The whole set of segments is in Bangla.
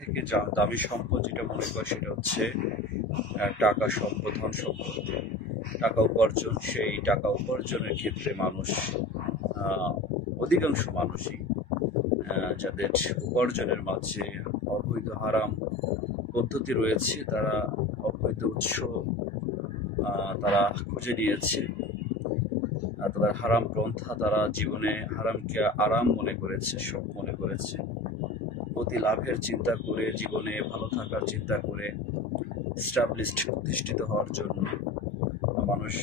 থেকে যা দামি সম্পদ যেটা মনে করে সেটা হচ্ছে টাকা, সম্পদ, ধন সম্পদ, টাকা উপার্জন। সেই টাকা উপার্জনের ক্ষেত্রে মানুষ, অধিকাংশ মানুষই যাদের উপার্জনের মাঝে অবৈধ হারাম পদ্ধতি রয়েছে, তারা অবৈধ উৎস তারা খুঁজে নিয়েছে। তাদের হারাম পন্থা, তারা জীবনে হারামকে আরাম মনে করেছে, সুখ মনে করেছে। অতি লাভের চিন্তা করে, জীবনে ভালো থাকার চিন্তা করে, এস্টাবলিশড প্রতিষ্ঠিত হওয়ার জন্য মানুষ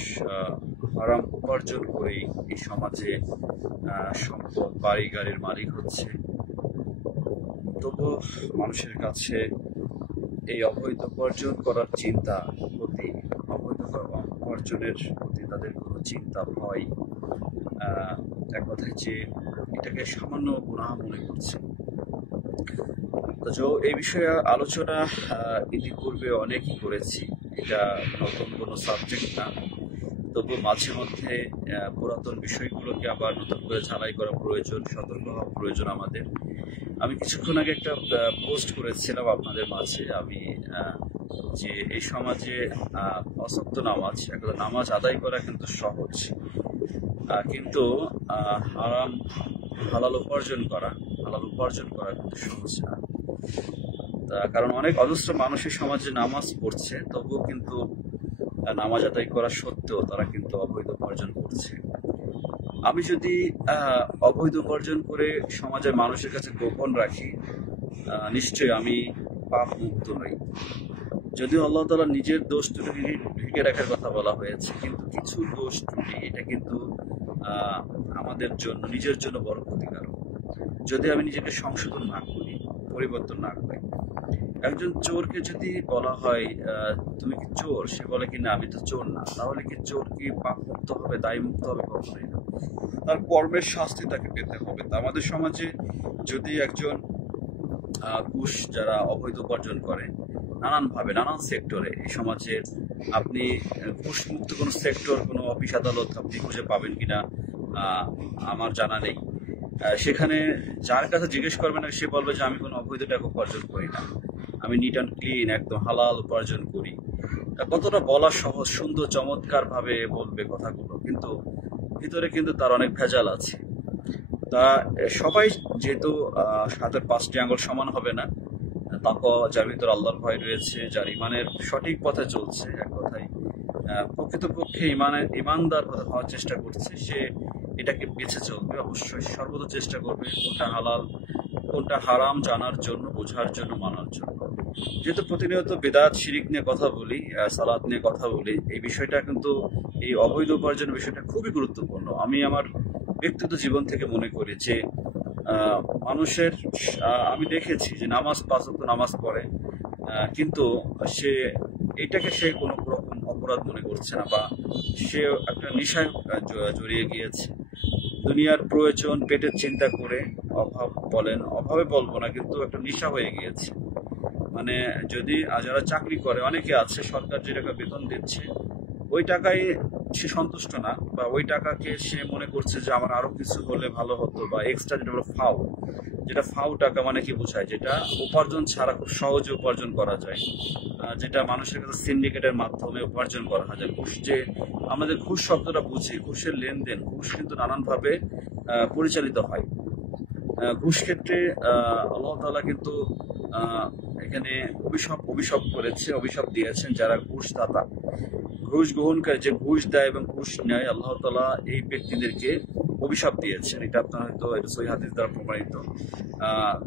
হারাম উপার্জন করেই এই সমাজে সম্পদ, বাড়ি গাড়ির মালিক হচ্ছে। তবু মানুষের কাছে এই অবৈধ উপার্জন করার চিন্তা প্রতি, অবৈধ উপার্জনের প্রতি তাদের কোনো চিন্তা, ভয়, এক কথায় যে এটাকে সামান্য গুনাহ মনে করছে। তো এই বিষয়ে আলোচনা ইতিপূর্বে অনেকই করেছি, এটা নতুন কোনো সাবজেক্ট না। তবু মাঝে মধ্যে পুরাতন বিষয়গুলোকে আবার নতুন করে ঝালাই করা প্রয়োজন, সতর্ক হওয়া প্রয়োজন আমাদের। আমি কিছুক্ষণ আগে একটা পোস্ট করেছিলাম আপনাদের মাঝে, আমি যে এই সমাজে অসত্য নামাজ, একটা নামাজ আদায় করা কিন্তু সহজ, কিন্তু হালাল উপার্জন করা কিন্তু সহজ না। কারণ অনেক অজস্র মানুষের সমাজে নামাজ পড়ছে, তবুও কিন্তু নামাজ আদায় করা সত্ত্বেও তারা কিন্তু অবৈধ উপার্জন করছে। আমি যদি অবৈধ উপার্জন করে সমাজের মানুষের কাছে গোপন রাখি, নিশ্চয়ই আমি পাপ মুক্ত নই। যদিও আল্লাহ তাআলা নিজের দোষ ত্রুটি ঢেকে রাখার কথা বলা হয়েছে, কিন্তু কিছু দোষ ত্রুটি এটা কিন্তু আমাদের জন্য, নিজের জন্য বড় ক্ষতিকারক। যদি আমি নিজেকে সংশোধন না করি, পরিবর্তন না করি। একজন চোরকে যদি বলা হয় তুমি কি চোর, সে বলে কি না আমি তো চোর না, তাহলে কি চোর কি পাপ মুক্ত হবে, দায় মুক্ত হবে? কখনোই না। তার কর্মের শাস্তি তাকে পেতে হবে। তা আমাদের সমাজে যদি একজন ঘুষ যারা অবৈধ উপার্জন করে নানানভাবে, নানান সেক্টরে, এই সমাজের আপনি ঘুষ মুক্ত কোনো সেক্টর, কোনো অফিস আদালত আপনি খুঁজে পাবেন কিনা আমার জানা নেই। সেখানে যার কাছে জিজ্ঞেস করবেন, সে বলবে যে আমি কোনো অবৈধ টাকা উপার্জন করি না, আমি নিট অ্যান্ড ক্লিন, একদম হালাল উপার্জন করি। কতটা বলা সহজ, সুন্দর, চমৎকার ভাবে বলবে কথাগুলো, কিন্তু ভিতরে কিন্তু তার অনেক ভেজাল আছে। তা সবাই যেহেতু হাতের 5টি আঙ্গুল সমান হবে না, তাকওয়া, যার ভিতর আল্লাহর ভয় রয়েছে, যার ইমানের সঠিক পথে চলছে, এক কথায় প্রকৃতপক্ষে ইমানদার হওয়ার চেষ্টা করছে, সে এটাকে বেছে চলবে। অবশ্যই সর্বদা চেষ্টা করবে কোনটা হালাল, কোনটা হারাম জানার জন্য, বোঝার জন্য, মানার জন্য। যেহেতু প্রতিনিয়ত বেদাত, শিরিক নিয়ে কথা বলি, সালাত নিয়ে কথা বলি, এই বিষয়টা কিন্তু, এই অবৈধ উপার্জনের বিষয়টা খুবই গুরুত্বপূর্ণ। আমি আমার ব্যক্তিগত জীবন থেকে মনে করি যে মানুষের, আমি দেখেছি যে নামাজ, 5 ওয়াক্ত নামাজ পড়ে, কিন্তু সে কোনো রকম অপরাধ মনে করছে না, বা সে একটা নেশায় জড়িয়ে গিয়েছে। দুনিয়ার প্রয়োজন, পেটের চিন্তা করে অভাব বলেন, অভাবে বলবো না, কিন্তু একটা নেশা হয়ে গিয়েছে। মানে যদি যারা চাকরি করে, অনেকে আছে সরকার যে টাকা বেতন দিচ্ছে ওই টাকায় সে সন্তুষ্ট না, বা ওই টাকাকে সে মনে করছে যে আমার আরো কিছু হলে ভালো হতো, বা এক্সট্রা যেটা হলো ফাও, যেটা ফাও টাকা মানে কি বোঝায়, যেটা উপার্জন ছাড়া খুব সহজে উপার্জন করা যায়, যেটা মানুষের কাছে সিন্ডিকেটের মাধ্যমে উপার্জন করা যায়। ঘুষ যে আমাদের ঘুষ শব্দটা বুঝি, ঘুষের লেনদেন, ঘুষ কিন্তু নানানভাবে পরিচালিত হয়। ঘুষ ক্ষেত্রে আল্লাহ তাআলা কিন্তু আহ, এখানে অভিশাপ করেছে, অভিশাপ দিয়েছেন যারা ঘুষদাতা, ঘুষ গ্রহণকারী, যে ঘুষ দেয় এবং ঘুষ নেয়, আল্লাহ তাআলা এই ব্যক্তিদেরকে অভিশাপ দিয়েছেন। এটা আপনার হয়তো এটা সহিহ হাদিস দ্বারা প্রমাণিত।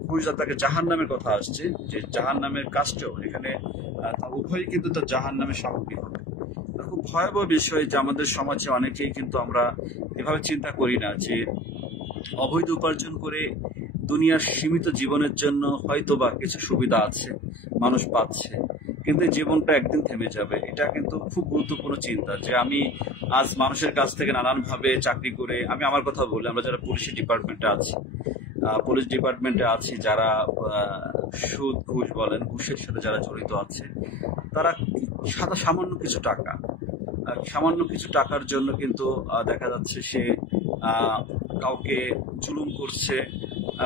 ঘুষদাতাকে জাহান্নামের কথা আসছে, যে জাহান্নামের কাজটাও এখানে উভয়ই কিন্তু তার জাহান্নামে সামগ্রী হবে। খুব ভয়াবহ বিষয় যে আমাদের সমাজে অনেকেই কিন্তু আমরা এভাবে চিন্তা করি না যে অবৈধ উপার্জন করে দুনিয়ার সীমিত জীবনের জন্য হয়তোবা কিছু সুবিধা আছে, মানুষ পাচ্ছে, কিন্তু এই জীবনটা একদিন থেমে যাবে। এটা কিন্তু খুব গুরুত্বপূর্ণ চিন্তা, যে আমি আজ মানুষের কাছ থেকে নানানভাবে চাকরি করে, আমি আমার কথা বলি, আমরা যারা পুলিশ ডিপার্টমেন্টে আছি, যারা সুদ ঘুষ বলেন, ঘুষের সাথে যারা জড়িত আছে, তারা সামান্য কিছু টাকা, সামান্য কিছু টাকার জন্য কিন্তু দেখা যাচ্ছে সে কাউকে জুলুম করছে,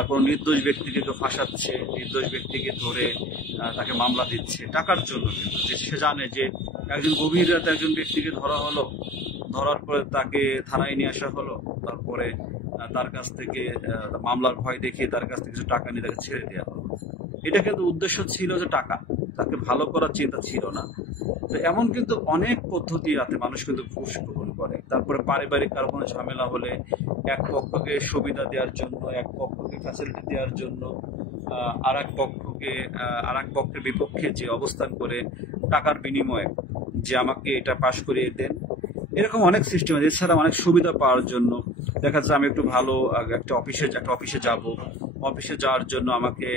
কোনো নির্দোষ ব্যক্তিকে কেউ ফাঁসাচ্ছে, নির্দোষ ব্যক্তিকে ধরে তাকে মামলা দিচ্ছে টাকার জন্য। কিন্তু যে সে জানে যে একজন গভীর রাতে একজন ব্যক্তিকে ধরা হলো, ধরার পরে তাকে থানায় নিয়ে আসা হলো, তারপরে তার কাছ থেকে মামলার ভয় দেখিয়ে তার কাছ থেকে কিছু টাকা নিয়ে তাকে ছেড়ে দেওয়া হলো। এটা কিন্তু উদ্দেশ্য ছিল যে টাকা, তাকে ভালো করার চিন্তা ছিল না। তো এমন কিন্তু অনেক পদ্ধতি আছে, মানুষ কিন্তু ঘুষ গ্রহণ করে। তারপরে পারিবারিক কারো কোনো ঝামেলা হলে এক পক্ষকে সুবিধা দেওয়ার জন্য, এক পক্ষকে ফ্যাসিলিটি দেওয়ার জন্য আর এক পক্ষের বিপক্ষে যে অবস্থান করে টাকার বিনিময়ে যে আমাকে এটা পাশ করিয়ে দেন, এরকম অনেক সিস্টেম আছে। এছাড়া অনেক সুবিধা পাওয়ার জন্য দেখা যাচ্ছে আমি একটু ভালো একটা অফিসে যাব, অফিসে যাওয়ার জন্য আমাকে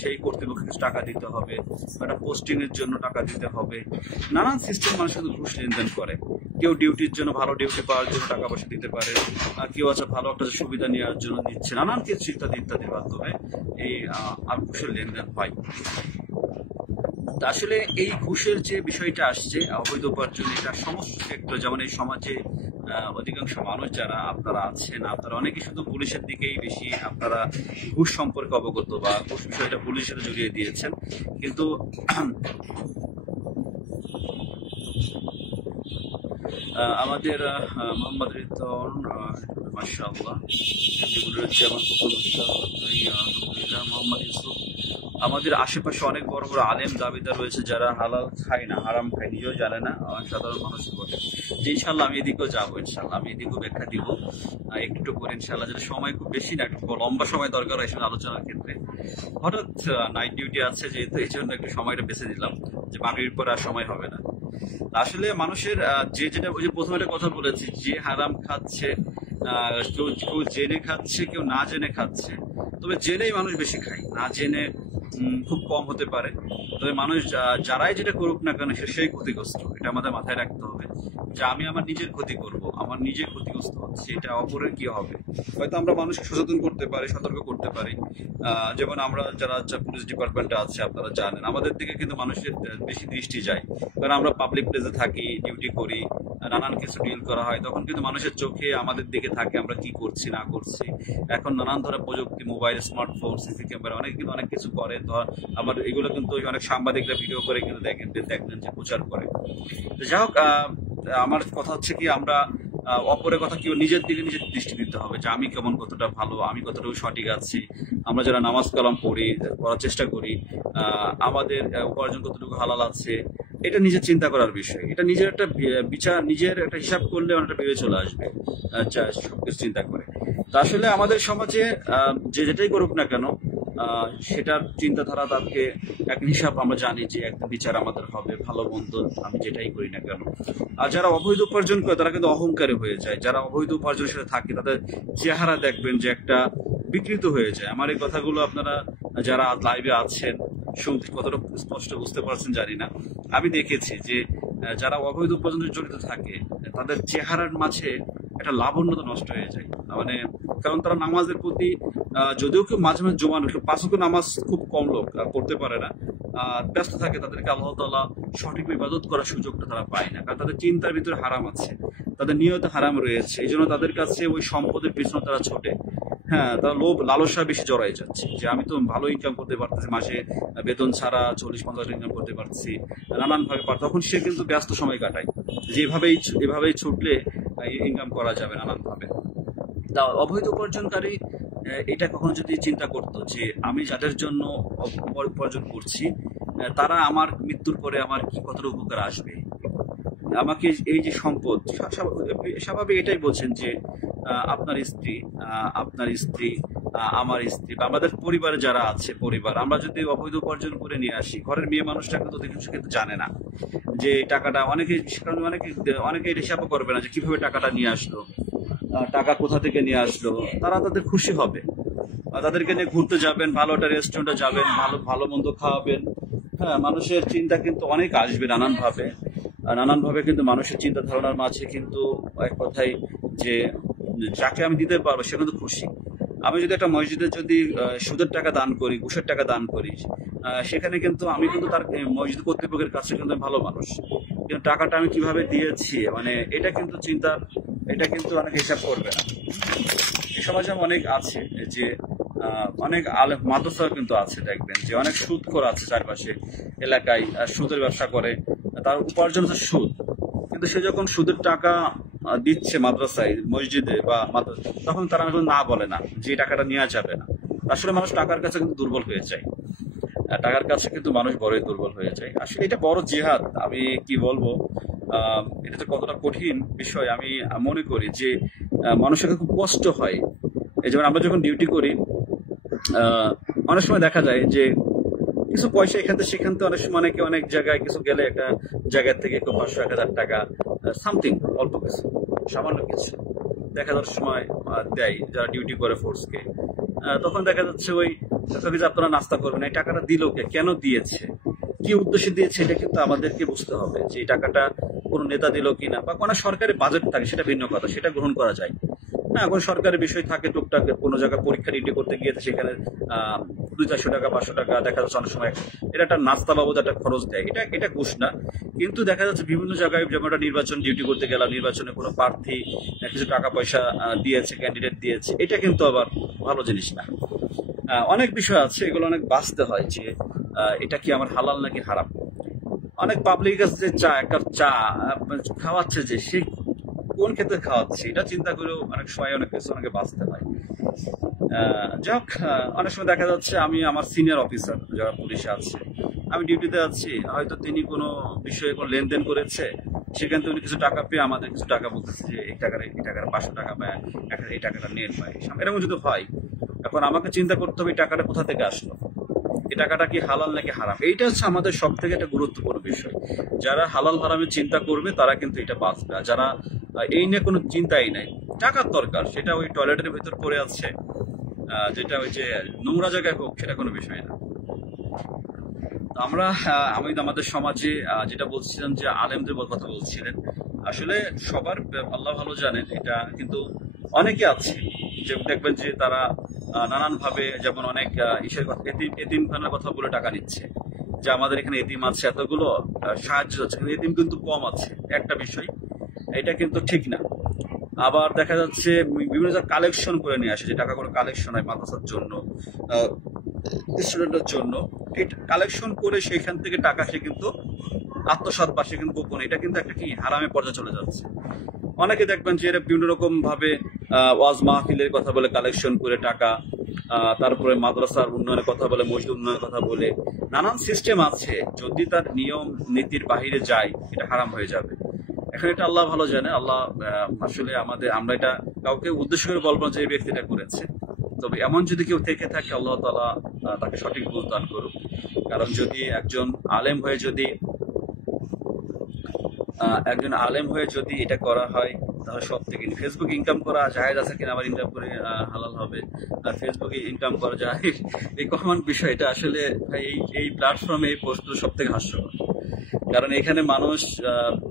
সেই কর্তৃপক্ষকে কিছু টাকা দিতে হবে, একটা পোস্টিং এর জন্য টাকা দিতে হবে। নানান সিস্টেম মানুষ কিন্তু ঘুষ লেনদেন করে। কেউ ডিউটির জন্য, ভালো ডিউটি পাওয়ার জন্য টাকা পয়সা দিতে পারে, আর কেউ আছে ভালো একটা সুবিধা নেওয়ার জন্য দিচ্ছে, নানান কিছু ইত্যাদি ইত্যাদির মাধ্যমে এই আর ঘুষের লেনদেন হয়। আসলে এই ঘুষের যে বিষয়টা আসছে, অবৈধ উপার্জন, এটা সমস্ত সেক্টর, যেমন এই সমাজে অধিকাংশ মানুষ যারা আপনারা আছেন, আপনারা অনেকে শুধু পুলিশের দিকেই বেশি আপনারা ঘুষ সম্পর্কে অবগত, বা ঘুষ বিষয়টা পুলিশের জড়িয়ে দিয়েছেন, কিন্তু আমাদের মোহাম্মদ রিতন, মাশাআল্লাহ, যেগুলো হচ্ছে আমার আলহামদুলিল্লাহ, মোহাম্মদ ইউসুফ, আমাদের আশেপাশে অনেক বড় বড় আলেম দাবিদার রয়েছে যারা হালাল খায় না, হারাম খায়, নিজেও জানে না, সাধারণ মানুষ বলে। যে ইনশাল্লাহ আমি এদিকেও যাবো, ইনশাল্লাহ আমি এদিকেও ব্যাখ্যা দিব একটু করে ইনশাল্লাহ, যেটা সময় খুব বেশি না, একটু লম্বা সময় দরকার হয় সেটা আলোচনার ক্ষেত্রে। হঠাৎ নাইট ডিউটি আছে যেহেতু, এই জন্য একটু সময়টা বেছে দিলাম, যে মাগরিবের পরে আর সময় হবে না। আসলে মানুষের যে যেটা, ওই যে প্রথমে একটা কথা বলেছি, যে হারাম খাচ্ছে, কেউ কেউ জেনে খাচ্ছে, কেউ না জেনে খাচ্ছে। তবে জেনেই মানুষ বেশি খায়, না জেনে খুব কম হতে পারে। তবে মানুষ যারাই যেটা করুক না কেন, সেই ক্ষতিগ্রস্ত, এটা আমাদের মাথায় রাখতে হবে, যে আমি আমার নিজের ক্ষতি করব, আমার নিজে ক্ষতিগ্রস্ত হচ্ছে, এটা অপরের কি হবে। হয়তো আমরা মানুষকে সচেতন করতে পারি, সতর্ক করতে পারি। যেমন আমরা যারা পুলিশ ডিপার্টমেন্টে আছে, আপনারা জানেন আমাদের দিকে কিন্তু মানুষের বেশি দৃষ্টি যায়, কারণ আমরা পাবলিক প্লেসে থাকি, ডিউটি করি, নানান কিছু ডিল করা হয়, তখন কিন্তু মানুষের চোখে আমাদের দিকে থাকে আমরা কি করছি না করছি। এখন নানান ধরনের প্রযুক্তি, মোবাইল, স্মার্টফোন, সিসি ক্যামেরা, অনেক কিন্তু অনেক কিছু করে। আবার এগুলো কিন্তু অনেক সাংবাদিকরা ভিডিও করে কিন্তু দেখবেন যে প্রচার করে। যাই হোক, আমার কথা হচ্ছে কি, আমরা অপরের কথা কেউ নিজের দিকে নিজের দৃষ্টি দিতে হবে, যে আমি কেমন, কতটা ভালো, আমি কতটুকু সঠিক আছি। আমরা যারা নামাজ কালাম পড়ি, পড়ার চেষ্টা করি, আমাদের উপার্জন কতটুকু হালাল আছে, এটা নিজের চিন্তা করার বিষয়। এটা নিজের একটা বিচার, নিজের একটা হিসাব করলে অনেকটা ভেবে চলে আসবে সবকিছু চিন্তা করে। তা আসলে আমাদের সমাজে যে যেটাই করুক না কেন, সেটার চিন্তাধারা, তাকে এক হিসাব আমরা জানি যে একটা বিচার আমাদের হবে, ভালো মন্দ আমি যেটাই করি না কেন। আর যারা অবৈধ উপার্জন করে তারা কিন্তু অহংকারী হয়ে যায়, যারা অবৈধ উপার্জনের সাথে থাকে তাদের চেহারা দেখবেন যে একটা বিকৃত হয়ে যায়। আমার এই কথাগুলো আপনারা যারা লাইভে আছেন শুনতে কতটা স্পষ্ট বুঝতে পারছেন জানি না। আমি দেখেছি যে যারা অবৈধ উপার্জনে জড়িত থাকে তাদের চেহারার মাঝে একটা লাবণ্যতা নষ্ট হয়ে যায়, মানে কারণ তারা নামাজের প্রতি যদিও কেউ মাঝে মাঝে জোয়ান পাঁচ ওয়াক্ত নামাজ খুব কম লোক পড়তে পারে না, ব্যস্ত থাকে, তাদেরকে আল্লাহ তাআলা সঠিক ইবাদত করার সুযোগটা তারা পায় না, কারণ তাদের চিন্তার ভিতরে হারাম আছে, তাদের নিয়তে হারাম রয়েছে, এই জন্য তাদের কাছে ওই সম্পদের পিছনে তারা ছোটে। হ্যাঁ, তার লোভ লালসা বেশি জড়াই যাচ্ছে যে আমি তো ভালো ইনকাম করতে পারতেছি, মাসে বেতন ছাড়া 40-50 ইনকাম করতে পারছি, নানান ভাবে তখন সে কিন্তু ব্যস্ত সময় কাটায় যে এভাবেই ছুটলে ইনকাম করা যাবে নানান ভাবে। তা অবৈধ উপার্জনকারী এটা কখনো যদি চিন্তা করতো যে আমি যাদের জন্য উপার্জন করছি, তারা আমার মৃত্যুর পরে আমার কি কতটা উপকার আসবে, আমাকে এই যে সম্পদ, স্বাভাবিক এটাই বলছেন যে আপনার স্ত্রী, আমার স্ত্রী বা আমাদের পরিবারে যারা আছে পরিবার, আমরা যদি অবৈধ উপার্জন করে নিয়ে আসি, ঘরের মেয়ে মানুষটা কিন্তু অধিকাংশ কিন্তু জানে না যে টাকাটা, অনেকে এটা হিসাবও করবে না যে কিভাবে টাকাটা নিয়ে আসলো, টাকা কোথা থেকে নিয়ে আসলো। তারা তাদের খুশি হবে, তাদেরকে নিয়ে ঘুরতে যাবেন, ভালো একটা রেস্টুরেন্টে যাবেন, ভালো ভালো মন্দ খাওয়াবেন। হ্যাঁ, মানুষের চিন্তা কিন্তু অনেক আসবে নানানভাবে কিন্তু মানুষের চিন্তা ধারণার মাঝে কিন্তু এক কথাই যে যাকে আমি দিতে পারবো সে কিন্তু খুশি। আমি যদি একটা মসজিদে যদি সুদের টাকা দান করি, ঘুষের টাকা দান করি, সেখানে কিন্তু আমি কিন্তু তার মসজিদ কর্তৃপক্ষের কাছে কিন্তু আমি ভালো মানুষ, কিন্তু টাকাটা আমি কিভাবে দিয়েছি মানে এটা কিন্তু অনেক হিসাব করবে না। এই সমাজে অনেক আছে যে অনেক মাদ্রাসা কিন্তু আছে, দেখবেন যে অনেক সুদখোর আছে চারপাশে এলাকায়, সুদের ব্যবসা করে, তার উপার্জন হচ্ছে সুদ, কিন্তু সে যখন সুদের টাকা দিচ্ছে মাদ্রাসায়, মসজিদে বা তখন তারা না বলে না যে এই টাকাটা নেওয়া যাবে না। আসলে মানুষ টাকার কাছে কিন্তু দুর্বল হয়ে যায়, টাকার কাছে কিন্তু মানুষ বড়ই দুর্বল হয়ে যায়। আসলে এটা বড় জিহাদ, আমি কি বলবো, এটা তো কতটা কঠিন বিষয় আমি মনে করি যে মানুষের খুব কষ্ট হয়। এই যেমন আমরা যখন ডিউটি করি, অনেক সময় দেখা যায় যে কিছু পয়সা এখান থেকে সেখান থেকে অনেক সময় অনেক জায়গায় কিছু গেলে একটা জায়গা থেকে 500-1000 টাকা সামথিং, অল্প কিছু, সামান্য কিছু দেখা যাওয়ার সময় দেয় যারা ডিউটি করে ফোর্সকে। তখন দেখা যাচ্ছে ওই যে আপনারা নাস্তা করবেন, এই টাকাটা দিল কে, কেন দিয়েছে, কি উদ্দেশ্যে দিয়েছে, এটা কিন্তু আমাদেরকে বুঝতে হবে যে এই টাকাটা কোনো নেতা দিল কিনা, বা কোনো সরকারি বাজেট থাকে সেটা ভিন্ন কথা, সেটা গ্রহণ করা যায়। হ্যাঁ, এখন সরকারি বিষয় থাকে টুকটাক, কোনো জায়গায় পরীক্ষা ডিউটি করতে গিয়েছে সেখানে 200-400 টাকা 500 টাকা দেখা যাচ্ছে অনেক সময় এটা একটা নাস্তা বাবদ একটা খরচ দেয়, এটা ঘুষ না। কিন্তু দেখা যাচ্ছে বিভিন্ন জায়গায় যেমন একটা নির্বাচন ডিউটি করতে গেলাম, নির্বাচনে কোনো প্রার্থী কিছু টাকা পয়সা দিয়েছে, ক্যান্ডিডেট দিয়েছে, এটা কিন্তু আবার ভালো জিনিস না। অনেক বিষয় আছে, এগুলো অনেক বাঁচতে হয় যে এটা কি আমার হালাল নাকি হারাম। অনেক পাবলিক আছে এক কাপ চা খাওয়াচ্ছে, যে সে কোন ক্ষেত্রে খাওয়াচ্ছে এটা চিন্তা করেও অনেক সময় অনেক কিছু অনেকে বাঁচতে হয়। যাক, অনেক সময় দেখা যাচ্ছে আমি আমার সিনিয়র অফিসার যারা পুলিশে আছে, আমি ডিউটিতে আছি, হয়তো তিনি কোনো বিষয়ে কোনো লেনদেন করেছে, সেখান থেকে উনি কিছু টাকা পেয়ে আমাদের কিছু টাকা বলতেছে যে এই টাকার 500 টাকা বা এই টাকাটা নিয়ে পাই, এরকম যদি হয়, এখন আমাকে চিন্তা করতে হবে এই টাকাটা কোথা থেকে আসলো, এই টাকাটা কি হালাল নাকি হারাম। এইটা হচ্ছে আমাদের সব থেকে একটা গুরুত্বপূর্ণ বিষয়। যারা হালাল হারামের চিন্তা করবে তারা কিন্তু এটা বাঁচবে, আর যারা এই নিয়ে কোনো চিন্তাই নাই, টাকার দরকার, সেটা ওই টয়লেটের ভেতর পড়ে আছে, যেটা ওই যে নোংরা জায়গায় হোক, সেটা কোনো বিষয় না। আমি আমাদের সমাজে যেটা বলছিলাম যে আলেমদের কথা বলছিলেন, আসলে সবার আল্লাহ ভালো জানেন, এটা কিন্তু অনেকে আছে যে দেখবেন যে তারা নানান ভাবে, যেমন অনেক ইসের কথা, এতিমখানার কথা বলে টাকা নিচ্ছে, যে আমাদের এখানে এতিম আছে এতগুলো, সাহায্য হচ্ছে, কিন্তু এতিম কিন্তু কম আছে, একটা বিষয়, এটা কিন্তু ঠিক না। আবার দেখা যাচ্ছে বিভিন্ন জায়গায় কালেকশন করে নিয়ে আসে, যে টাকাগুলো কালেকশন হয় মাদ্রাসার জন্য, স্টুডেন্টের জন্য, এটা কালেকশন করে সেখান থেকে টাকা সে কিন্তু আত্মসাৎ বা সে কিন্তু গোপন, এটা কিন্তু একটা কি হারামে পর্যায়ে চলে যাচ্ছে। অনেকে দেখবেন যে এরা বিভিন্ন রকম ভাবে ওয়াজ মাহফিলের কথা বলে কালেকশন করে টাকা, তারপরে মাদ্রাসার উন্নয়নের কথা বলে, মসজিদ উন্নয়নের কথা বলে, নানান সিস্টেম আছে, যদি তার নিয়ম নীতির বাহিরে যায় এটা হারাম হয়ে যাবে। এখন এটা আল্লাহ ভালো জানে, আল্লাহ আসলে আমরা এটা কাউকে উদ্দেশ্য করে বলবো যে এই ব্যক্তিটা করেছে, তবে এমন যদি কেউ থেকে থাকে আল্লাহ তাআলা তাকে সঠিক বুঝ দান করুক। কারণ যদি একজন আলেম হয়ে যদি এটা করা হয়, তাহলে সব থেকে ফেসবুক ইনকাম করা জায়েজ আছে কিনা, আবার ইনকাম করে হালাল হবে, ফেসবুকে ইনকাম করা যায়, এই কমন বিষয়টা আসলে এই প্ল্যাটফর্মে এই পোস্টগুলো সব থেকে হাস্যকর। কারণ এখানে মানুষ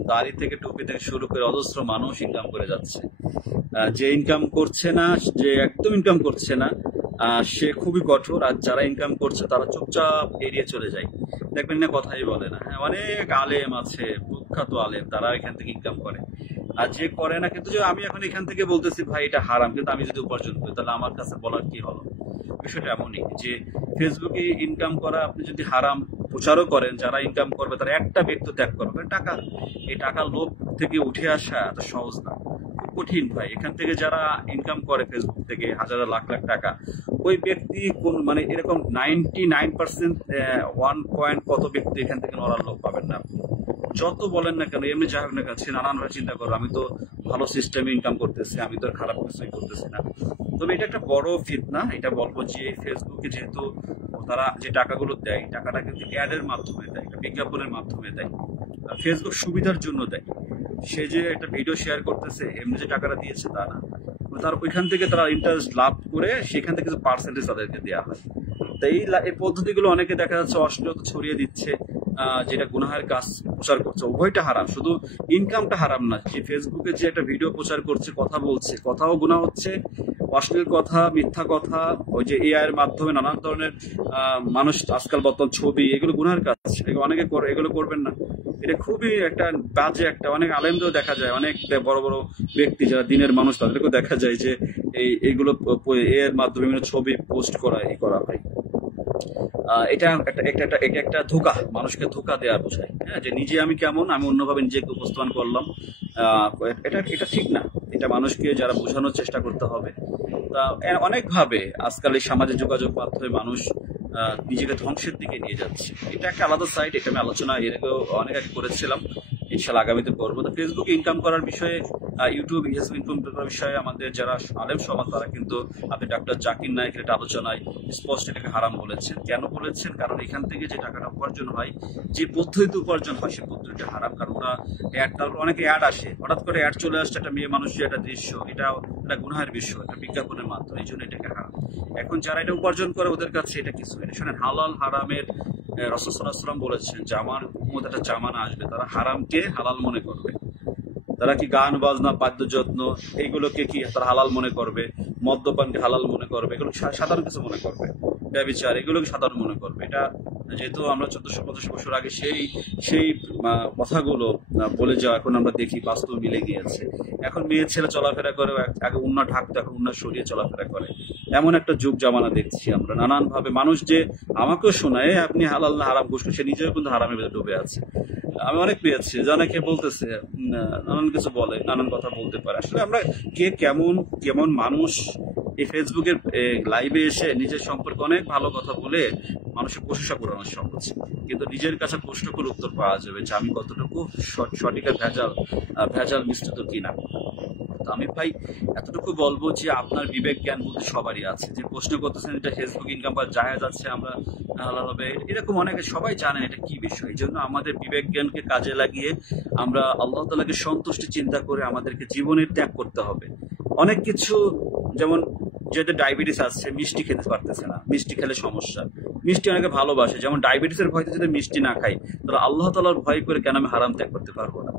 দাড়ি থেকে টুপি থেকে শুরু করে অজস্র মানুষ ইনকাম করে যাচ্ছে, যে ইনকাম করছে না, যে একদম ইনকাম করছে না, সে খুবই কঠোর, আর যারা ইনকাম করছে তারা চুপচাপ এড়িয়ে চলে যায়, দেখবেন না কথাই বলে না। হ্যাঁ, অনেক আলেম আছে, প্রখ্যাত আলেম, তারা এখান থেকে ইনকাম করে। আর যে করে না, কিন্তু যে আমি এখন এখান থেকে বলতেছি ভাই এটা হারাম, কিন্তু আমি যদি উপার্জন করি তাহলে আমার কাছে বলার কি হলো? বিষয়টা এমনই যে ফেসবুকে ইনকাম করা, আপনি যদি হারাম প্রচারও করেন, যারা ইনকাম করবে তারা একটা ব্যক্তি ত্যাগ করবে টাকা। এই টাকা লোভ থেকে উঠে আসা এত সহজ না, খুব কঠিন ভাই। এখান থেকে যারা ইনকাম করে ফেসবুক থেকে হাজার লাখ লাখ টাকা, ওই ব্যক্তি কোন মানে এরকম 99%, 1 পয়েন্ট কত ব্যক্তি এখান থেকে নড়ার লোক পাবেন না আপনি। যত বলেন না কেন, এমনি যাই হোক না কেন, সে নানানভাবে চিন্তা করো আমি তো ভালো সিস্টেমে ইনকাম করতেছি, আমি তো আর খারাপ কিছুই করতেছি না। তবে এটা একটা বড় ফিতনা। এটা বলবো যে ফেসবুকে যেহেতু তারা যে টাকাগুলো দেয়, টাকাটা কিন্তু অ্যাডের মাধ্যমে দেয়, একটা বিজ্ঞাপনের মাধ্যমে দেয়। ফেসবুক সুবিধার জন্য দেয়। সে যে একটা ভিডিও শেয়ার করতেছে এমনি যে টাকাটা দিয়েছে তা না, তার ওইখান থেকে তারা ইন্টারেস্ট লাভ করে সেখান থেকে কিছু পার্সেন্টেজ তাদেরকে দেওয়া হয়। তো এই পদ্ধতিগুলো অনেকে দেখা যাচ্ছে অশ্লীলতা ছড়িয়ে দিচ্ছে, যেটা গুনাহের কাজ প্রচার করছে। উভয়টা হারাম, শুধু ইনকামটা হারাম না। যে ফেসবুকে যে একটা ভিডিও প্রচার করছে, কথা বলছে, কথাও গুনাহ হচ্ছে, অশ্লীল কথা, মিথ্যা কথা, ওই যে এআই এর মাধ্যমে নানান ধরনের মানুষ আজকাল বর্তমান ছবি, এগুলো গুনাহের কাজ, এগুলো অনেকে করে, এগুলো করবেন না। এটা খুবই একটা বাজে একটা, অনেক আলেমদেরও দেখা যায়, অনেক বড় বড় ব্যক্তি যারা দিনের মানুষ তাদেরকেও দেখা যায় যে এইগুলো এর মাধ্যমে বিভিন্ন ছবি পোস্ট করা, করা হয়। এটা এটা একটা ধোঁকা, মানুষকে ধোঁকা দেওয়া বোঝায়। হ্যাঁ, যে নিজে আমি কেমন, আমি অন্যভাবে নিজেকে উপস্থাপন করলাম। এটা এটা ঠিক না। এটা মানুষকে যারা বোঝানোর চেষ্টা করতে হবে। তা অনেকভাবে আজকাল এই সামাজিক যোগাযোগ মাধ্যমে মানুষ নিজেকে ধ্বংসের দিকে নিয়ে যাচ্ছে। এটা একটা আলাদা সাইড, এটা আমি আলোচনা এর আগেও অনেক আগে করেছিলাম, ইনশাল্লাহ আগামীতে করবো। তো ফেসবুকে ইনকাম করার বিষয়ে, ইউটিউব ইনকাম করার বিষয়ে আমাদের যারা আলেম সমাজ তারা কিন্তু, আপনি ডাক্তার জাকির নায়েক একটা আলোচনায় স্পষ্ট এটাকে হারাম বলেছেন। কেন বলেছেন? কারণ এখান থেকে যে টাকাটা উপার্জন হয়, যে পদ্ধতিতে উপার্জন হয়, সে পদ্ধতিটা হারাম। কারণ ওরা তারপর অনেকে অ্যাড আসে, হঠাৎ করে অ্যাড চলে আসছে একটা মেয়ে মানুষের একটা দৃশ্য, এটা একটা গুনাহের বিষয়, একটা বিজ্ঞাপনের মাধ্যমে, এই জন্য এটাকে হারাম। এখন যারা এটা উপার্জন করে ওদের কাছে এটা কিছু, এটা শোনেন, হালাল হারামের রাসূল সাল্লাল্লাহু আলাইহি ওয়াসাল্লাম বলেছেন যে আমার উম্মত একটা জামানা আসবে, তারা হারামকে হালাল মনে করবে। তারা কি গান বাজনা বাদ্যযত্ন এইগুলোকে কি তারা হালাল মনে করবে, মদ্যপানকে হালাল মনে করবে, এগুলো সাধারণ কিছু মনে করবে, ব্যভিচার এগুলোকে সাধারণ মনে করবে। এটা যেহেতু আমরা 1400-1500 বছর আগে সেই সেই কথাগুলো বলে যাওয়া, এখন আমরা দেখি বাস্তব মিলে গিয়েছে। এখন মেয়ে ছেলে চলাফেরা করে, আগে উন্না ঢাকতো, এখন উন্না সরিয়ে চলাফেরা করে। এমন একটা যুগ জামানা দেখছি আমরা। নানান ভাবে মানুষ যে আমাকেও শোনায় আপনি হালাল না হারাম ঘুষ, সে নিজেও কিন্তু হারামের ভেতরে ডুবে আছে। আমি অনেক পেয়েছি যে অনেকে বলতেছে, নানান কিছু বলে, নানান কথা বলতে পারে। আসলে আমরা কে কেমন কেমন মানুষ, এই ফেসবুকের লাইভে এসে নিজের সম্পর্কে অনেক ভালো কথা বলে মানুষের প্রশংসা করানো সহজ, কিন্তু নিজের কাছে প্রশ্ন করে উত্তর পাওয়া যাবে যে আমি কতটুকু সঠিক আর ভেজাল মিশ্রিত কিনা। তো আমি ভাই এতটুকু বলবো যে আপনার বিবেক জ্ঞান বলতে সবারই আছে। যে প্রশ্ন করতেছেন এটা ফেসবুক ইনকাম বা জায়েজ আছে, আমরা হালাল হবে, এরকম অনেকে সবাই জানেন এটা কি বিষয়। এই জন্য আমাদের বিবেক জ্ঞানকে কাজে লাগিয়ে আমরা আল্লাহ তাআলাকে সন্তুষ্টি চিন্তা করে আমাদেরকে জীবনের ত্যাগ করতে হবে। অনেক কিছু, যেমন যেহেতু ডায়াবেটিস আছে, মিষ্টি খেতে পারতেছে না, মিষ্টি খেলে সমস্যা। মিষ্টি অনেকে ভালোবাসে, যেমন ডায়াবেটিসের ভয়তে যদি মিষ্টি না খাই, তাহলে আল্লাহ তাআলার ভয় করে কেন আমি হারাম ত্যাগ করতে পারবো না?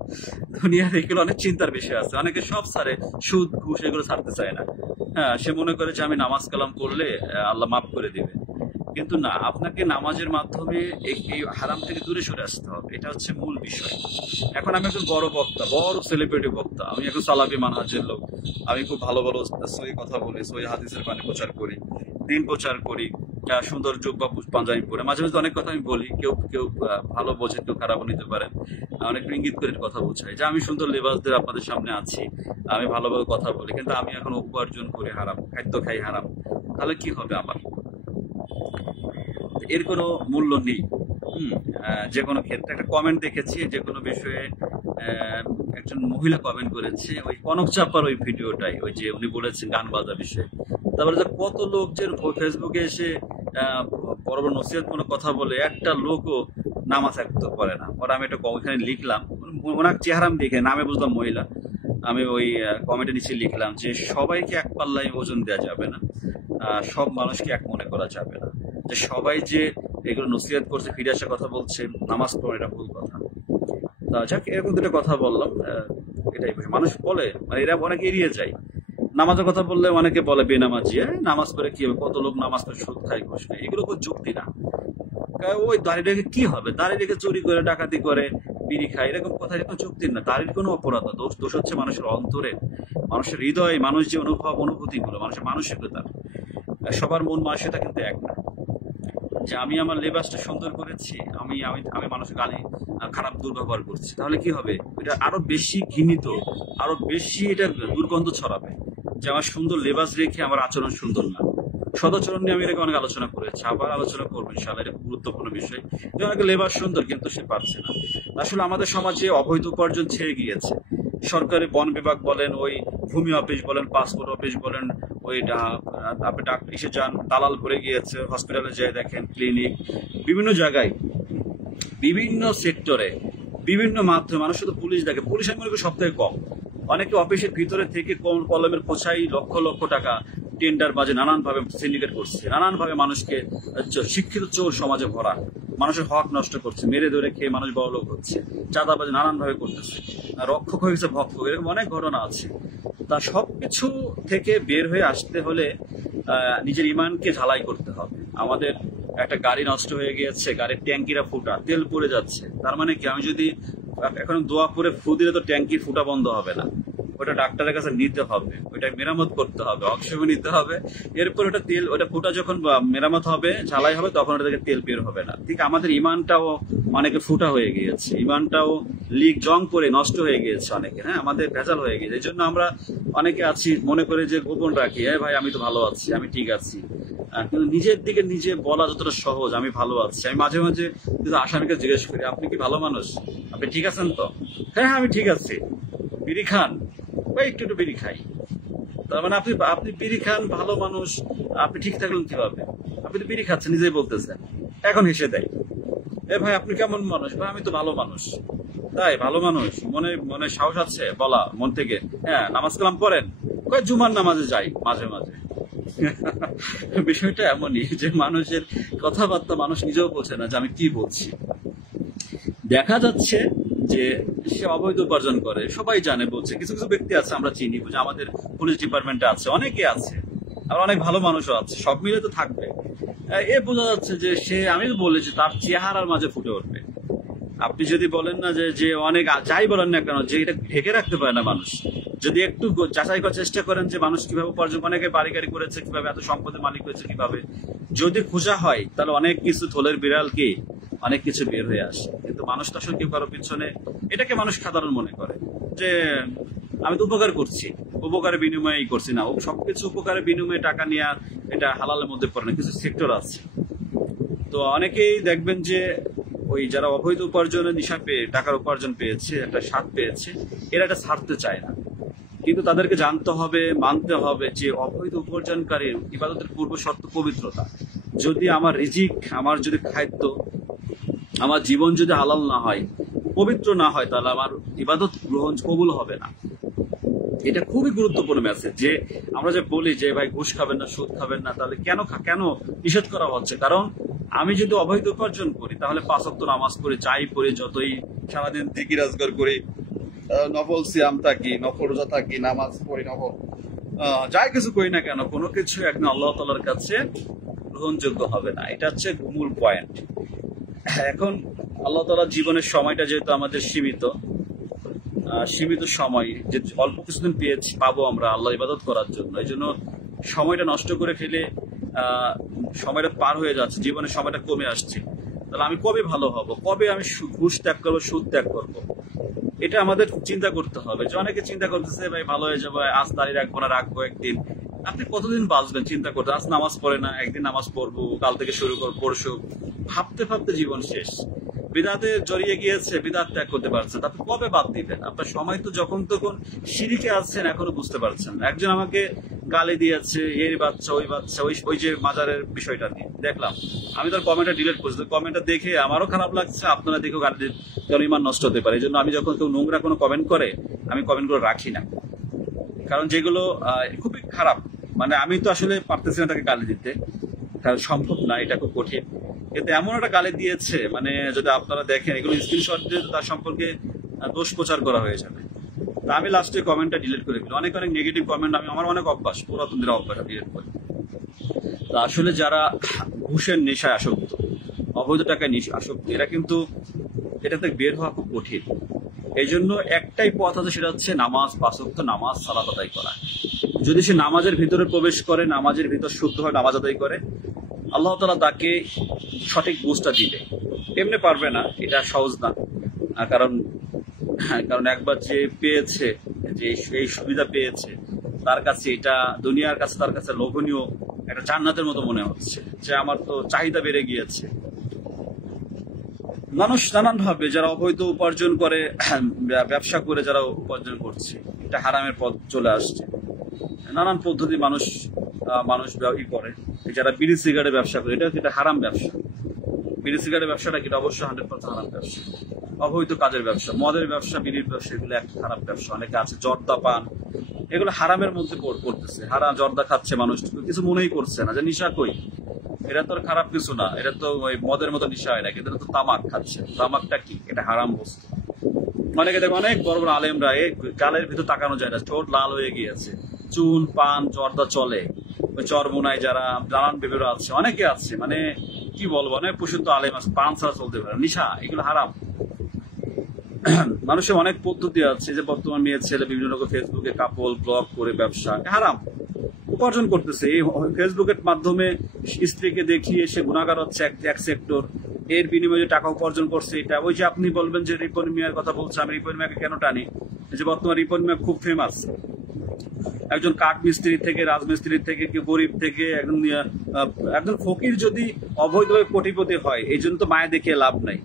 দুনিয়ার এগুলো অনেক চিন্তার বিষয় আছে। অনেকে সব ছাড়ে, সুদ ঘুষ এগুলো ছাড়তে চায় না। হ্যাঁ, সে মনে করে যে আমি নামাজ কালাম পড়লে আল্লাহ মাফ করে দিবে। কিন্তু না, আপনাকে নামাজের মাধ্যমে এই হারাম থেকে দূরে সরে আসতে হবে, এটা হচ্ছে মূল বিষয়। এখন আমি একজন বড় বক্তা, বড় সেলিব্রিটি বক্তা, আমি একজন সালাফি মানহাজের লোক, আমি খুব ভালো ভালো সহি কথা বলি, সহি হাদিসের বাণী প্রচার করি, দিন প্রচার করি, সুন্দর জুব্বা পাঞ্জাবি পরে মাঝে মাঝে অনেক কথা আমি বলি। কেউ কেউ ভালো বোঝে, কেউ খারাপও নিতে পারে। অনেক ইঙ্গিত করে কথা বোঝায় যে আমি সুন্দর লেবাস দিয়ে আপনাদের সামনে আছি, আমি ভালোভাবে কথা বলি, কিন্তু আমি এখন উপার্জন করে হারাম, খাদ্য খাই হারাম, তাহলে কি হবে আমার? এর কোনো মূল্য নেই। যে কোনো ক্ষেত্রে একটা কমেন্ট দেখেছি, যে কোনো বিষয়ে একজন মহিলা কমেন্ট করেছে ওই কনক চাপার ওই ভিডিওটাই, ওই যে উনি বলেছেন গান বাজা বিষয়ে। তারপরে যে কত লোক যে ফেসবুকে এসে বড় বড় নসিহত কোনো কথা বলে, একটা লোকও নামাজ একদম করে না। পরে আমি একটা ওইখানে লিখলাম, ওনার চেহারা আমি দেখে নামে বুঝলাম মহিলা, আমি ওই কমেন্টের নিচে লিখলাম যে সবাইকে এক পাল্লায় ওজন দেওয়া যাবে না, সব মানুষকে এক মনে করা যাবে না। যে সবাই যে এগুলো নসিহত করছে, ফিরে আসার কথা বলছে, নামাজ পড়ে, এটা ভুল কথা। তা যাক, এরকম দুটো কথা বললাম। এটাই মানুষ বলে, মানে এরা অনেকে এড়িয়ে যায়। নামাজের কথা বললে অনেকে বলে বেনামাজি, নামাজ পড়ে কি হবে, কত লোক নামাজ পড়ে সুদ খায় ঘুষ খায়, এগুলো কোনো যুক্তি না। ওই দাঁড়িয়ে রেখে কি হবে, দাঁড়িয়ে রেখে চুরি করে ডাকাতি করে বিড়ি খায়, এরকম কথা এরকম যুক্তি না। দাঁড়ির কোনো অপরাধ না, দোষ দোষ হচ্ছে মানুষের অন্তরে, মানুষের হৃদয়, মানুষ যে অনুভূতি গুলো, মানুষের মানসিকতা। সবার মন মানসিকতা কিন্তু এক না। যে আমি আমার লেবাসটা সুন্দর করেছি, আমি আমি আমি মানুষের গালি খারাপ দুর্ব্যবহার করছি, তাহলে কি হবে, এটা আরো বেশি ঘৃণিত, আরো বেশি এটা দুর্গন্ধ ছড়াবে। যে আমার সুন্দর লেবাস রেখে আমার আচরণ সুন্দর না। সদাচরণ নিয়ে আমি এটাকে অনেক আলোচনা করেছি, আবার আলোচনা করবো ইনশাআল্লাহ, এটা গুরুত্বপূর্ণ বিষয়। যে অনেকে লেবাস সুন্দর কিন্তু সে পারছে না। আসলে আমাদের সমাজে অবৈধ উপার্জন ছেড়ে গিয়েছে। সরকারি বন বিভাগ বলেন, ওই ভূমি অফিস বলেন, পাসপোর্ট অফিস বলেন, ওই আপনি ডাক্তার এসে যান, দালাল ভরে গিয়েছে, হসপিটালে যেয়ে দেখেন, ক্লিনিক, বিভিন্ন জায়গায়, বিভিন্ন সেক্টরে, বিভিন্ন মাধ্যমে মানুষ শুধু পুলিশ দেখে। পুলিশ আমি মনে করি সব থেকে কম। অনেকে অফিসের ভিতরে থেকে কলমের খোঁচাই লক্ষ লক্ষ টাকা টেন্ডার বাজে নানানভাবে সিন্ডিকেট করছে, নানানভাবে মানুষকে শিক্ষিত চোর সমাজে ভরা, মানুষের হক নষ্ট করছে, মেরে ধরে খেয়ে মানুষ বড়লোক হচ্ছে, চাঁদাবাজি নানানভাবে করতেছে, রক্ষক হয়ে গেছে ভক্ষক, এরকম অনেক ঘটনা আছে। তা সবকিছু থেকে বের হয়ে আসতে হলে নিজের ইমানকে ঝালাই করতে হবে। আমাদের একটা গাড়ি নষ্ট হয়ে গিয়েছে, গাড়ির ট্যাঙ্কিরা ফুটা, তেল পড়ে যাচ্ছে, তার মানে কি আমি যদি এখন দোয়া করে ফু দিলে তো ট্যাঙ্কির ফুটা বন্ধ হবে না, ওটা ডাক্তারের কাছে নিতে হবে, ওটা মেরামত করতে হবে, অক্সিজেন নিতে হবে, এরপর ওটা তেল, ওটা ফুটা যখন মেরামত হবে, ঝালাই হবে, তখন ওটা থেকে তেল বের হবে না। ঠিক আমাদের ইমানটাও অনেকে ফুটা হয়ে গিয়েছে, ইমানটাও লিক জং করে নষ্ট হয়ে গিয়েছে অনেকে, হ্যাঁ, আমাদের ভেজাল হয়ে গিয়েছে। এই জন্য আমরা অনেকে আছি মনে করে যে গোপন রাখি, হ্যাঁ ভাই আমি তো ভালো আছি, আমি ঠিক আছি। কিন্তু নিজের দিকে নিজে বলা যতটা সহজ আমি ভালো আছি, আমি মাঝে মাঝে কিন্তু আসামিকে জিজ্ঞেস করি আপনি কি ভালো মানুষ, আপনি ঠিক আছেন তো? হ্যাঁ হ্যাঁ আমি ঠিক আছি। বিড়ি খান? ওই একটু একটু বিড়ি খাই। তার মানে আপনি আপনি বিড়ি খান, ভালো মানুষ, আপনি ঠিক থাকলেন কিভাবে? আপনি তো বিড়ি খাচ্ছেন নিজেই বলতেছেন। এখন হেসে দেয়, এ ভাই আপনি কেমন মানুষ? ভাই আমি তো ভালো মানুষ। তাই ভালো মানুষ? মনে মনে সাহস আছে বলা মন থেকে? হ্যাঁ নামাজ কালাম পড়েন? কয় জুমার নামাজে যাই মাঝে মাঝে। বিষয়টা এমনই যে মানুষের কথাবার্তা মানুষ নিজেও বোঝে না যে আমি কি বলছি। দেখা যাচ্ছে যে সে অবৈধ উপার্জন করে, সবাই জানে, বলছে। কিছু কিছু ব্যক্তি আছে আমরা চিনি, যে আমাদের পুলিশ ডিপার্টমেন্টে আছে, অনেকে আছে, আর অনেক ভালো মানুষও আছে, সব মিলে তো থাকবে। এ বোঝা যাচ্ছে যে সে, আমি তো বলেছি, তার চেহারার মাঝে ফুটে উঠবে। আপনি যদি বলেন না যে অনেক যাই বলেন না কেন, যে এটা ঢেকে রাখতে পারে না মানুষ, যদি একটু যাচাই করার চেষ্টা করেন যে মানুষ কিভাবে উপার্জন, অনেকে বাড়ি গাড়ি করেছে কিভাবে, এত সম্পদের মালিক হয়েছে কিভাবে, যদি খোঁজা হয় তাহলে অনেক কিছু, থলের বিড়াল কি অনেক কিছু বের হয়ে আসে। কিন্তু মানুষ তো আসলে কেউ কারো পিছনে, এটাকে মানুষ সাধারণ মনে করে যে আমি তো উপকার করছি, উপকারের বিনিময়েই করছি। না, সবকিছু উপকারের বিনিময়ে টাকা নেওয়া এটা হালালের মধ্যে পড়ে না, কিছু সেক্টর আছে। তো অনেকেই দেখবেন যে ওই যারা অবৈধ উপার্জনের নিশা পেয়ে টাকার উপার্জন পেয়েছে, একটা স্বাদ পেয়েছে, এরা এটা ছাড়তে চায় না। কিন্তু তাদেরকে জানতে হবে, মানতে হবে যে অবৈধ উপার্জনকারীর ইবাদতের পূর্ব শর্ত পবিত্রতা। যদি আমার রিজিক, আমার যদি খাদ্য, আমার জীবন যদি হালাল না হয়, পবিত্র না হয়, তাহলে আমার ইবাদত গ্রহণ কবুল হবে না। এটা খুবই গুরুত্বপূর্ণ মেসেজ। যে আমরা যে বলি যে ভাই ঘুষ খাবেন না, সুদ খাবেন না, তাহলে কেন নিষেধ করা হচ্ছে? কারণ আমি যদি অবৈধ উপার্জন করি, তাহলে 5 ওয়াক্ত নামাজ পড়ি, যাই পড়ি, যতই সারাদিন জিকির আজগার করি, নফল সিয়াম থাকি, নফল রোজা থাকি, নামাজ পড়ি, নফল যাই কিছু করি না কেন, কোনো কিছু একদিন আল্লাহ তাআলার কাছে গ্রহণযোগ্য হবে না। এটা হচ্ছে মূল পয়েন্ট। এখন আল্লাহ তাআলার জীবনের সময়টা যেহেতু আমাদের সীমিত সময়, যে অল্প কিছুদিন পাবো আমরা আল্লাহ ইবাদত করার জন্য, এই জন্য সময়টা নষ্ট করে ফেলে সময়টা পার হয়ে যাচ্ছে, জীবনের সময়টা কমে আসছে। তাহলে আমি কবে ভালো হব, কবে আমি ঘুষ ত্যাগ করবো, সুদ ত্যাগ করবো, এটা আমাদের চিন্তা করতে হবে। যে অনেকে চিন্তা করতেছে ভাই ভালো হয়ে যাবো, আজ দাঁড়িয়ে রাখবো না, রাখবো একদিন। আপনি কতদিন বাঁচবেন চিন্তা করতে? আজ নামাজ পড়ে না, একদিন নামাজ পড়বো, কাল থেকে শুরু করবো, পরশু, ভাবতে ভাবতে জীবন শেষ। বিদাতে জড়িয়ে গিয়েছে, বিদাত ত্যাগ করতে পারছে, তারপর কবে বাদ দিবেন? আপনার সময় তো যখন তখন সিঁড়িকে আছেন, এখনো বুঝতে পারছেন। একজন আমাকে গালি দিয়েছে, এর বাচ্চা, ওই বাচ্চা, ওই যে মাজারের বিষয়টা নিয়ে দেখলাম, আমি তার কমেন্টটা ডিলিট করছি। কমেন্টটা দেখে আমারও খারাপ লাগছে, আপনারা দেখেও গালি দিন, কারণ ইমান নষ্ট হতে পারে। এই জন্য আমি যখন কেউ নোংরা কোনো কমেন্ট করে, আমি কমেন্টগুলো রাখি না, কারণ যেগুলো খুবই খারাপ, মানে আমি তো আসলে পারতেছি না তাকে গালি দিতে, কারণ সম্ভব না, এটা খুব কঠিন। কিন্তু এমন একটা গালি দিয়েছে, মানে যদি আপনারা দেখেন, এগুলো স্ক্রিনশট দিয়ে তার সম্পর্কে দোষ প্রচার করা হয়ে যাবে। তা আমি লাস্টে কমেন্টটা ডিলিট করে দিলাম। অনেক অনেক নেগেটিভ কমেন্ট, আমার অনেক অভ্যাস, পুরাতন দিনের অভ্যাস ডিলিট করি। তো আসলে যারা ঘুষের নেশায় আসক্ত, অবৈধ টাকায় আসক্ত, এরা কিন্তু এটা থেকে বের হওয়া খুব কঠিন। এই জন্য একটাই পথ আছে, সেটা হচ্ছে নামাজ, 5 ওয়াক্ত নামাজ, সালাত আদায় করা। যদি সে নামাজের ভিতরে প্রবেশ করে, নামাজের ভিতর শুদ্ধ হয়, নামাজ আদায় করে, আল্লাহ তাআলা তাকে সঠিক বুঝটা দিবে। এমনি পারবে না, এটা সহজ না। কারণ কারণ একবার যে পেয়েছে, যে এই সুবিধা পেয়েছে, তার কাছে এটা দুনিয়ার কাছে, তার কাছে লোভনীয় একটা জান্নাতের মতো মনে হচ্ছে, যে আমার তো চাহিদা বেড়ে গিয়েছে। মানুষ নানান ভাবে যারা অবৈধ উপার্জন করে, ব্যবসা করে যারা উপার্জন করছে, এটা হারামের পথ চলে আসছে। নানান পদ্ধতি মানুষ মানুষ ই করে। যারা বিড়ি সিগারেটের ব্যবসা করে, এটা হারাম ব্যবসা। বিড়ি সিগারেটের ব্যবসাটা কিন্তু অবশ্যই 100% হারাম ব্যবসা। অবৈধ কাজের ব্যবসা, মদের ব্যবসা, বিড়ির ব্যবসা, এগুলো একটা খারাপ ব্যবসা। অনেকে আছে জর্দা পান, এগুলো হারামের মধ্যে পড়তেছে। হারাম জর্দা খাচ্ছে মানুষ, কিছু মনেই করছে না যে নিশা কই, এটা তো খারাপ কিছু না, এটা তো ওই মদের মতো নিশা হয় না, কিন্তু এটা তো তামাক খাচ্ছে। তামাকটা কি? এটা হারাম বস্তু। অনেকে দেখো, অনেক বড় বড় আলেমরা গালের ভিতর তাকানো যায় না, ঠোঁট লাল হয়ে গিয়েছে, চুন পান জর্দা চলে, ওই চরমোনায় যারা নানান বেবেরও আছে, অনেকে আছে, মানে কি বলবো, অনেক প্রসিদ্ধ আলেম আছে, পান ছাড়া চলতে পারে। নিশা, এগুলো হারাম। মানুষের অনেক পদ্ধতি আছে, যে বর্তমান মেয়ের ছেলে বিভিন্ন রকম ফেসবুকে কাপল ব্লগ করে ব্যবসা, হারাম উপার্জন করতেছে। এই ফেসবুকের মাধ্যমে স্ত্রীকে দেখিয়ে সে গুণাগার হচ্ছে এক সেক্টর, এর বিনিময়ে টাকা উপার্জন করছে। এটা ওই যে আপনি বলবেন যে রিপন মিয়ার কথা বলছে, আমি রিপন মিয়াকে কেন টানি, যে বর্তমান রিপন মিয়া খুব ফেমাস। একজন কাঠ মিস্ত্রি থেকে, রাজমিস্ত্রি থেকে, কেউ গরিব থেকে, একজন ফকির যদি অবৈধভাবে কোটিপতি হয়, এই জন্য তো মায়া দেখিয়ে লাভ নাই।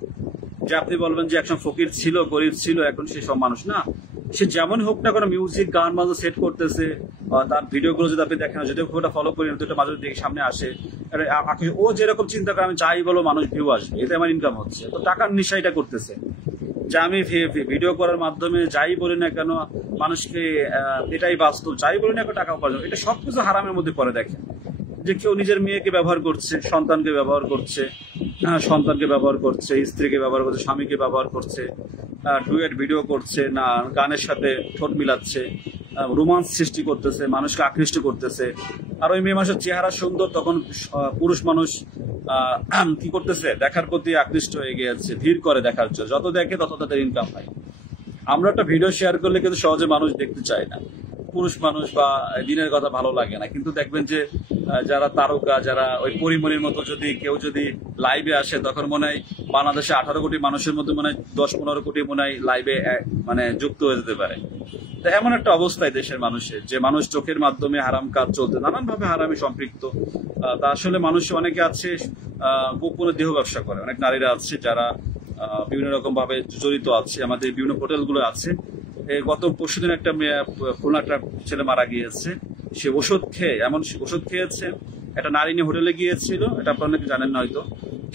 যে আপনি বলবেন যে একজন ফকির ছিল, গরিব ছিল, এখন সে সব মানুষ না। সে যেমন হোক না, কোনো মিউজিক গান বাজনা সেট করতেছে, তার ভিডিওগুলো যদি আপনি দেখেন, যদি ওটা ফলো করি, দুটো মাঝে দেখে সামনে আসে, ও যেরকম চিন্তা করে, আমি যাই বলো মানুষ ভিউ আসবে, এতে আমার ইনকাম হচ্ছে। তো টাকার নেশা এটা করতেছে, যে আমি ভিডিও করার মাধ্যমে যাই বলি না কেন মানুষকে, এটাই বাস্তব, যাই বলি না কেন টাকা উপার্জন, এটা সবকিছু হারামের মধ্যে পড়ে। দেখেন যে কেউ নিজের মেয়েকে ব্যবহার করছে, সন্তানকে ব্যবহার করছে, স্ত্রীকে ব্যবহার করছে, স্বামীকে ব্যবহার করছে, ডুয়েট ভিডিও করছে, না গানের সাথে ঠোঁট মিলাচ্ছে, রোমান্স সৃষ্টি করতেছে, মানুষকে আকৃষ্ট করতেছে। আর ওই মেয়ে মানুষের চেহারা সুন্দর, তখন পুরুষ মানুষ কি করতেছে, দেখার প্রতি আকৃষ্ট হয়ে গিয়েছে, ভিড় করে দেখার জন্য। যত দেখে তত তাদের ইনকাম হয়। আমরা একটা ভিডিও শেয়ার করলে কিন্তু সহজে মানুষ দেখতে চায় না, পুরুষ মানুষ বা দিনের কথা ভালো লাগে না। কিন্তু দেখবেন যে যারা তারকা, যারা ওই পরিমণির মতো যদি লাইভে আসে, তখন মনে হয় বাংলাদেশে 18 কোটি মানুষের মধ্যে মনে হয় 10-15 কোটি মনে হয় লাইভে মানে যুক্ত হয়ে যেতে পারে। তো এমন একটা অবস্থায় দেশের মানুষের, যে মানুষ চোখের মাধ্যমে হারাম কাজ চলতে, নানান ভাবে হারামে সম্পৃক্ত। তা আসলে মানুষ অনেকে আছে গোপনে দেহ ব্যবসা করে, অনেক নারীরা আছে যারা বিভিন্ন রকম ভাবে জড়িত আছে। আমাদের বিভিন্ন হোটেলগুলো আছে। গত পরশুদিন একটা খুলনা একটা ছেলে মারা গিয়েছে, সে ওষুধ খেয়ে, এমন ওষুধ খেয়েছে, একটা নারী নিয়ে হোটেলে গিয়েছিল, এটা আপনারা অনেকে জানেন না হয়তো,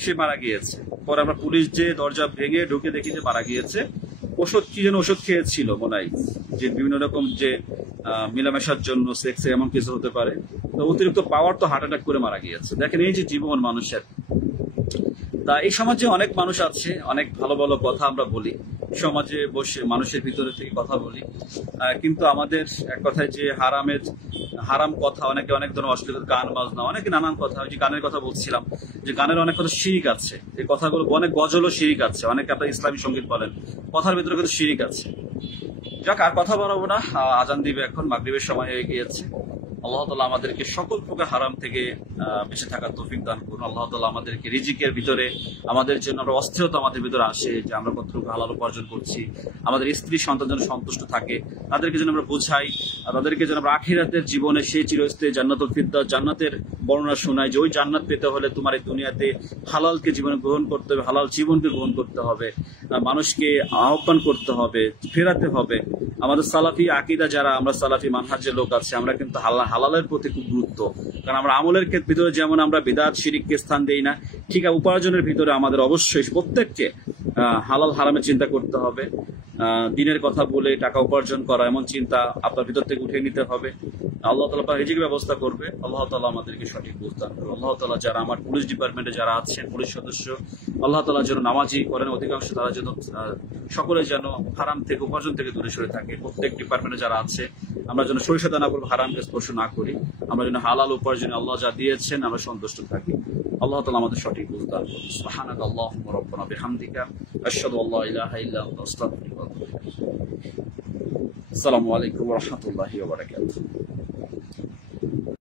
সে মারা গিয়েছে। পরে আমরা পুলিশ যে দরজা ভেঙে ঢুকে দেখি যে মারা গিয়েছে। ওষুধ কি যেন ওষুধ খেয়েছিল মনে হয়, যে বিভিন্ন রকম যে মিলামেশার জন্য, সেক্সে এমন কিছু হতে পারে। তো অতিরিক্ত পাওয়ার তো হার্ট অ্যাটাক করে মারা গিয়েছে। দেখেন এই যে জীবন মানুষের। তা এই সমাজে অনেক মানুষ আছে, অনেক ভালো ভালো কথা আমরা বলি, সমাজে বসে মানুষের ভিতরে থেকে কথা বলি, কিন্তু আমাদের এক কথায় যে হারাম কথা, অনেকে অনেক ধরনের অশ্লীল গান বাজনা, অনেকে নানান কথা, ওই যে গানের কথা বলছিলাম, যে গানের অনেক কথা শিরিক আছে, এই কথাগুলো অনেক গজলও শিরিক আছে, অনেকে আপনার ইসলামী সঙ্গীত বলেন, কথার ভিতরে কিন্তু শিরিক আছে। যাক, আর কথা বাড়াবো না, আজান দিবে এখন, মাগরিবের সময় হয়ে গিয়েছে। আল্লাহ তাআলা আমাদেরকে সকল প্রকার হারাম থেকে বেঁচে থাকার তৌফিক দান করুন। আল্লাহ তাআলা আমাদেরকে রিজিকের ভিতরে, আমাদের জন্য আমরা অস্থিরতা আমাদের ভিতরে আসে, যে আমরা কতটুকু হালাল উপার্জন করছি, আমাদের স্ত্রী সন্তান যেন সন্তুষ্ট থাকে, তাদেরকে যেন আমরা বোঝাই, তাদেরকে যেন আমরা আখিরাতের জীবনে সেই চিরস্থায়ী জান্নাতুল ফিরদাউস, জান্নাতের বর্ণনা শোনাই, যে ওই জান্নাত পেতে হলে তোমার এই দুনিয়াতে হালালকে জীবনে গ্রহণ করতে হবে, হালাল জীবনকে গ্রহণ করতে হবে, মানুষকে আহ্বান করতে হবে, ফেরাতে হবে। আমাদের সালাফি আকীদা যারা, আমরা সালাফি মানহাজের লোক আছে, আমরা কিন্তু হালালের প্রতি খুব গুরুত্ব, কারণ আমরা আমলের ভিতরে যেমন আমরা বিদআত শিরককে স্থান দেই না, ঠিক উপার্জনের ভিতরে আমাদের অবশ্যই প্রত্যেককে হালাল হারামের চিন্তা করতে হবে। দিনের কথা বলে টাকা উপার্জন করা, এমন চিন্তা আপনার ভিতর থেকে উঠিয়ে নিতে হবে। আল্লাহ তাআলা রিজিক ব্যবস্থা করবে। আল্লাহ তাআলা আমাদেরকে সঠিক বুঝ দান করবে। আল্লাহ তাআলা যারা আমার পুলিশ ডিপার্টমেন্টে যারা আছেন, পুলিশ সদস্য, আল্লাহ তাআলা যেন নামাজি করেন, অধিকাংশ তারা যেন সকলে যেন হারাম থেকে উপার্জন থেকে দূরে সরে থাকে। প্রত্যেক ডিপার্টমেন্টে যারা আছে আমরা যেন সরিষা দানা করবো, হারামকে স্পর্শ না করি। আমরা যেন হালাল উপার্জনে আল্লাহ যা দিয়েছেন আমরা সন্তুষ্ট থাকি। আল্লাহ তাআলা আমাদের সঠিক বুঝ দান করুন। সুবহানাকা আল্লাহুম্মা রাব্বানা বিহামদিকা আশহাদু আল্লা ইলাহা ইল্লা আনতা আস্তাগফিরুকা ওয়া আতুবু ইলাইক। আসসালামু আলাইকুম ওয়া রাহমাতুল্লাহি ওয়া বারাকাতুহু।